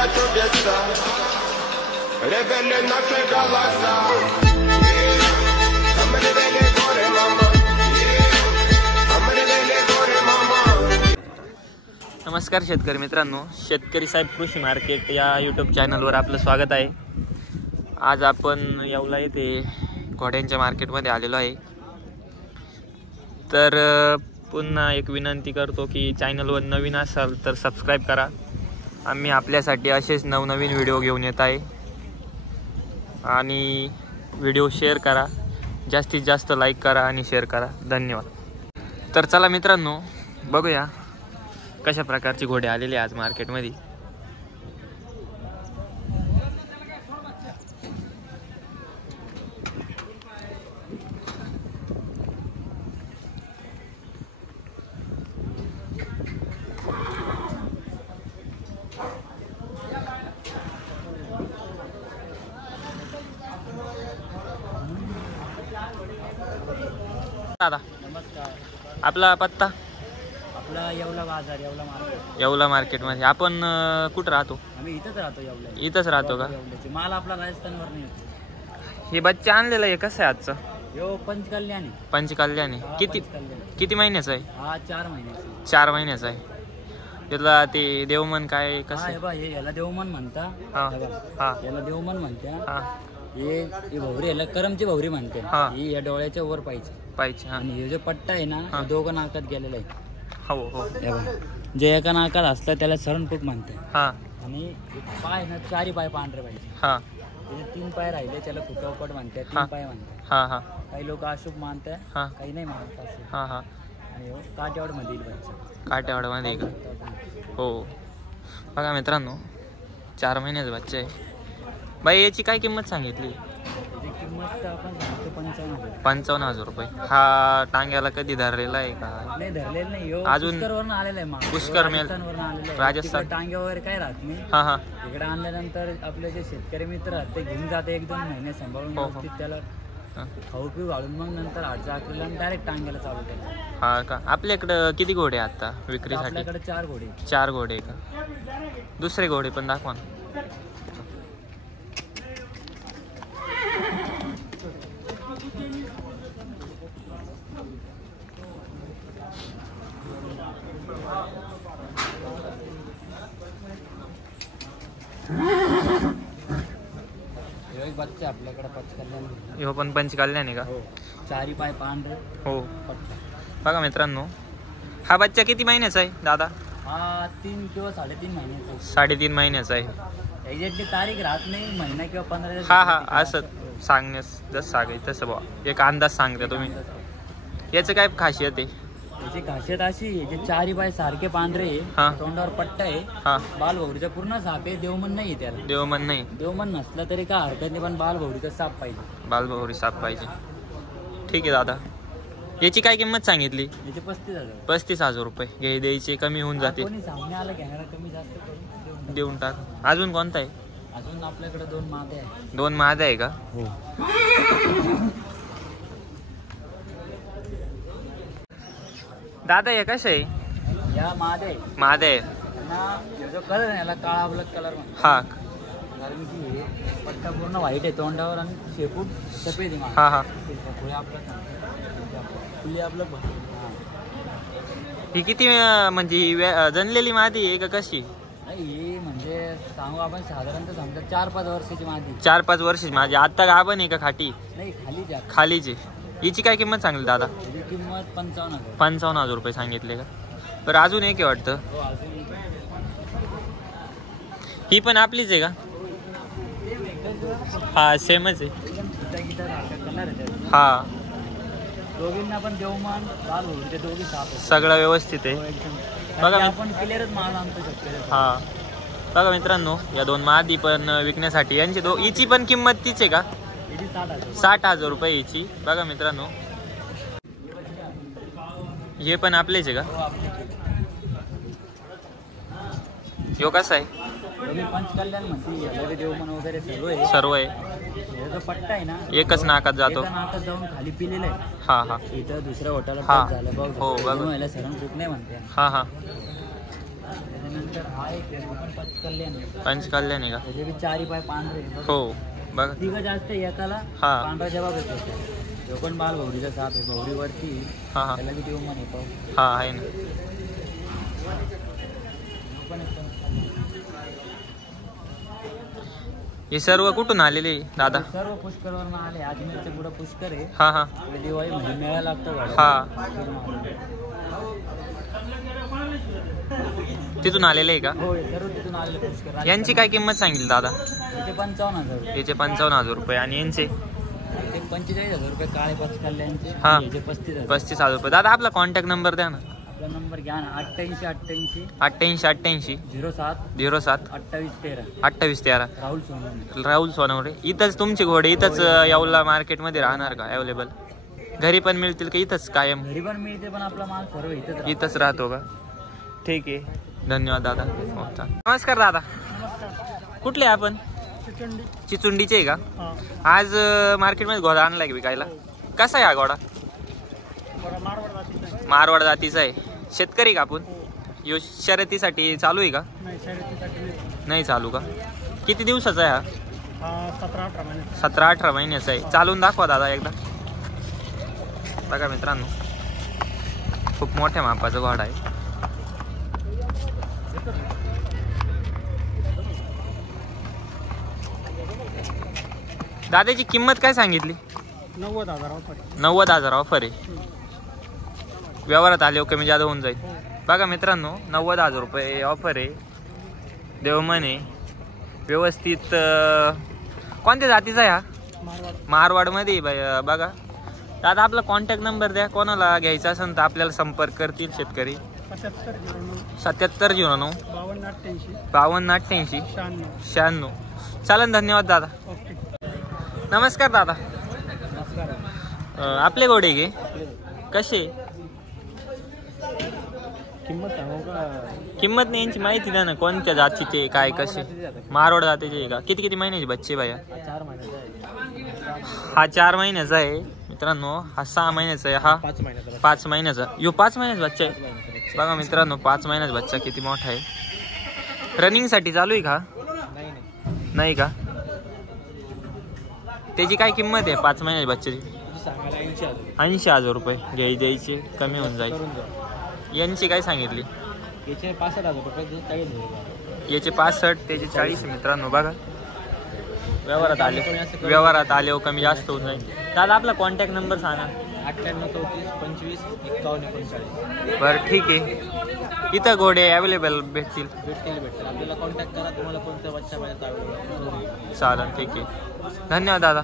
नमस्कार शेतकरी मित्रांनो, शेतकरी साहेब कृषी मार्केट या यूट्यूब चॅनलवर आपलं स्वागत आहे। आज आपण येवला येथे घोड्यांच्या मार्केटमध्ये आलेलो आहे। तर पुन्हा एक विनंती करतो की चॅनलवर नवीन असाल तर सबस्क्राईब करा। आम्ही आपल्यासाठी असेच नवनवीन व्हिडिओ घेऊन येत आहे आणि व्हिडिओ शेअर करा, जास्तीत जास्त लाईक करा आणि शेअर करा। धन्यवाद। तर चला मित्रांनो, बघूया कशा प्रकारचे घोडे आलेले आज मार्केटमध्ये। दादा नमस्कार। आपला पत्ता? आपला येवला बाजार, येवला मार्केट। येवला मार्केटमध्ये आपण कुठं राहतो? आम्ही इथंच राहतो, येवला। इथंच राहतो का? येवल्याचे माल आपला राजस्थानवर नाही येतो। हे बच्चा आणलेलं आहे, कसं आहे आजचं? यो पंचकल्याणी। पंचकल्याणी किती महिन्याचं आहे? हा 4 महिन्याचा। 4 महिन्याचा आहे। त्याला ते देवमन काय कसं आहे? हे याला देवमन म्हणता। हा हा याला देवमन म्हणत्या। हा हे भवरी, याला करमची भवरी म्हणते। हा। ही या डोळ्याच्या वर पाहिजे। हा आणि हे जो पट्टा आहे ना, दोघं नाकात गेलेला आहे। हो हो। जे एका नाकात असतं त्याला सरणपूक म्हणते। हा। आणि पाय ना, 4 पाय पांढरे पाहिजे। हा। त्याचे 3 पाय राहिले त्याला फुटवपट म्हणते, 3 पाय म्हणते। हा हा। काही लोक अशुभ मानतात, काही नाही मानतात अशुभ। हा हा। आणि काटेवाड मध्ये बच्चा, काटेवाडमध्ये का? हो बघा मित्रांनो, 4 महिन्याचा बच्चा आहे। बाई याची काय किंमत सांगितली? त्याची किंमत आपण सांगतो 55,000। 55,000 रुपये। हा टांग्याला कधी धरलेला आहे का? नाही धरलेलं नाही, अजून पुष्करवरून आलेला आहे माल। पुष्कर मेल राजस्थान टांग्या वगैरे काय राहत नाही। हा हा। इकडे आणल्यानंतर आपले जे शेतकरी मित्र आहेत ते घेऊन जाते, 1-2 महिने सांभाळून व्यवस्थित त्याला खाऊ पिऊ घालून मग नंतर 8 अकराला डायरेक्ट टांग्याला चालू केलं। हा का? आपल्याकडं किती घोडे आता विक्रीसाठी? आपल्याकडे 4 घोडे। 4 घोडे का? दुसरे घोडे पण दाखवा ना। एक बच्चा आपल्याकडे पंचकल्याणी। ह्यो पण पंचकल्याणी का? 4 पाय पांढरे। हो बघा मित्रांनो, हा बच्चा किती महिन्याचा आहे दादा? हा 3 किंवा 3.5 महिन्याचा। 3.5 महिन्याचा आहे। एक्झॅक्टली तारीख राहत नाही, महिना किंवा 15 दिवस। हा हा, असं सांगण्यास जसं सांगायचं तसं बा, एक अंदाज सांगता तुम्ही। याचं काय खासियत आहे? याची खासियत अशी, याचे 4 पाय सारखे पांढरे, तोंडावर पट्टा आहे, बाल भवरीचा पूर्ण साप आहे। देवमन नाही त्याला। देवमन नाही? देवमन नसला तरी काय हरकत नाही, पण बाल भवरीचा साप पाहिजे। बाल भवरी साप पाहिजे। ठीक आहे दादा। याची काय किंमत सांगितली? याची 35,000। 35,000 रुपये घे द्यायचे, कमी होऊन जाते। कोणी सामने आलं घेणारा कमी जास्त करून देऊन टाक। अजून कोणता आहे? अजून आपल्याकडे 2 मादे आहे। 2 मादे आहे का? हो। दादा हे कसं आहे? या मादे आहे ना, जो कलर आहे याला काळा ब्लॅक कलर म्हणतात। हा, कारण की पट्टा पूर्ण व्हाईट आहे तोंडावर आणि शेपूट सफेद आहे। हा हा। ही किती म्हणजे जनलेली मादी आहे का कशी? ही म्हणजे सांगू आपण साधारणतः समजा 4-5 वर्षाची मादी। 4-5 वर्षाची माझी। आता गाभण आहे का खाटी? नाही, खालीची। हिची काय किंमत सांगली दादा? हिची किंमत 55,000। 55,000 रुपये सांगितले का? बरं अजून एक आहे वाटतं। ही पण आपलीच आहे का? हा सेमच आहे। हा, दोघींना पण देवमान बाल भवरीचे दोघी साप आहे। सगळं व्यवस्थित आहे बघा। आपण क्लिअरच माल आणतो शकतो। हा बघा मित्रांनो, या 2 मादी पण विकण्यासाठी। यांची हिची पण किंमत तीच आहे का? 60,000 रुपये हिची। बघा मित्रांनो, हे पण आपलेच आहे का? ह्यो कसा आहे? पंचकल्याण म्हणते, देवमन वगैरे सर्व आहे। पट्टा आहे ना, एकच नाकात जातो। नाकात जाऊन खाली पिलेलं आहे। हा हा। इथं दुसऱ्या हॉटेलला झालं बघ। हो बघा, सरण खूप नाही म्हणते। हा हा। त्यानंतर हा एक आहे, पण पंचकल्याण आहे. पंचकल्याण आहे का? त्याचे बी 4 पाय पांढरे आहे. हो बघा. तिघ जास्त एकाला हा. पांढरा जबाब येतो. जो पण बाल भौरीचा साप आहे, भौरीवरती हा हा त्याला बी देव म्हणे पाहू. हा आहे ना. हे सर्व कुठून आलेले दादा? सर्व पुष्करवरून आले. अजमेरचे पुढे पुष्कर आहे. हा हा दिवाळी म्हणजे मेळा लागतो हा. तिथून आलेले आहे का? हो सर्व तिथून आलेले पुष्कर. यांची काय किंमत सांगितली दादा? त्याचे 55,000. याचे 55,000 रुपये. आणि यांचे? ते 45,000 रुपये काळे पंचकल्याणचे. हा. याचे 35,000. 35,000 रुपये. दादा आपला कॉन्टॅक्ट नंबर द्या ना. आपला नंबर घ्या ना. 88 88 88 07 07 28 13. 28 13. राहुल सोनवणे. राहुल सोनवणे. इथंच तुमचे घोडे इथंच येवला मार्केटमध्ये राहणार का अवेलेबल? घरी पण मिळतील का इथंच कायम? घरी पण मिळते, पण आपला माल सर्व इथंच राहतो का? ठीक आहे, धन्यवाद दादा. हो, चालेल. नमस्कार दादा. कुठले आपण? चिचुंडीचे आहे का? आज मार्केटमध्ये घोडा आणलाय का विकायला? कसा आहे हा घोडा? मारवाड जातीचा आहे. शेतकरी का आपण? यो शर्यतीसाठी चालू आहे का? नाही चालू का? किती दिवसाचा आहे हा? 17-18 महिन्याचा आहे. चालून दाखवा दादा एकदा. बघा मित्रांनो, खूप मोठ्या मापाचा घोडा आहे. दादाची किंमत काय सांगितली? 90,000 ऑफर. 90,000 ऑफर आहे. व्यवहारात आले कमी जादा होऊन जाईल. बघा मित्रांनो, 90,000 रुपये ऑफर आहे. देवमने व्यवस्थित. कोणत्या जातीचा आहे हा? मारवाडमध्ये. बघा दादा, आपला कॉन्टॅक्ट नंबर द्या. कोणाला घ्यायचा असेल तर आपल्याला संपर्क करतील शेतकरी. 7709 52 88 96. चालेल, धन्यवाद दादा. नमस्कार दादा. आपले घोडे घे कसे? किंमत नाही, यांची माहिती द्या ना. कोणत्या जातीचे, काय कसे? मारवाड जातीचे का? किती किती महिन्याचे बच्चे भैया? हा 4 महिन्याचा आहे मित्रांनो. हा 6 महिन्याचा आहे. हा 5 महिन्याचा. यो 5 महिन्याचा बच्चा आहे. बघा मित्रांनो, 5 महिन्याचा बच्चा किती मोठा आहे. रनिंग साठी चालू आहे का? नाही का? त्याची काय किंमत आहे 5 महिन्याच्या बच्च्याची? 80,000 रुपये. द्यायचे कमी होऊन जाईल. यांची काय सांगितली? याचे 65,000 रुपये. याचे 65, त्याचे 40 मित्रांनो. बघा व्यवहारात आले कमी जास्त होऊन जाईल. दादा, आपला कॉन्टॅक्ट नंबर सांगा. 98 34 25 51 39. बरं ठीक आहे. इथं घोडे अवेलेबल भेटतील. आपल्याला कॉन्टॅक्ट करा. तुम्हाला कोणत्या बच्चा पाहिजे. चालेल, ठीक आहे. धन्यवाद दादा.